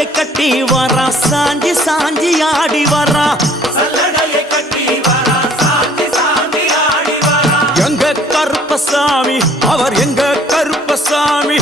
சல்லடையை கட்டி வரா சாஞ்சி சாஞ்சி ஆடி வரா சல்லடையை கட்டி வரா சாஞ்சி சாஞ்சி ஆடி வரா எங்க கருப்பசாமி அவர் எங்க கருப்பசாமி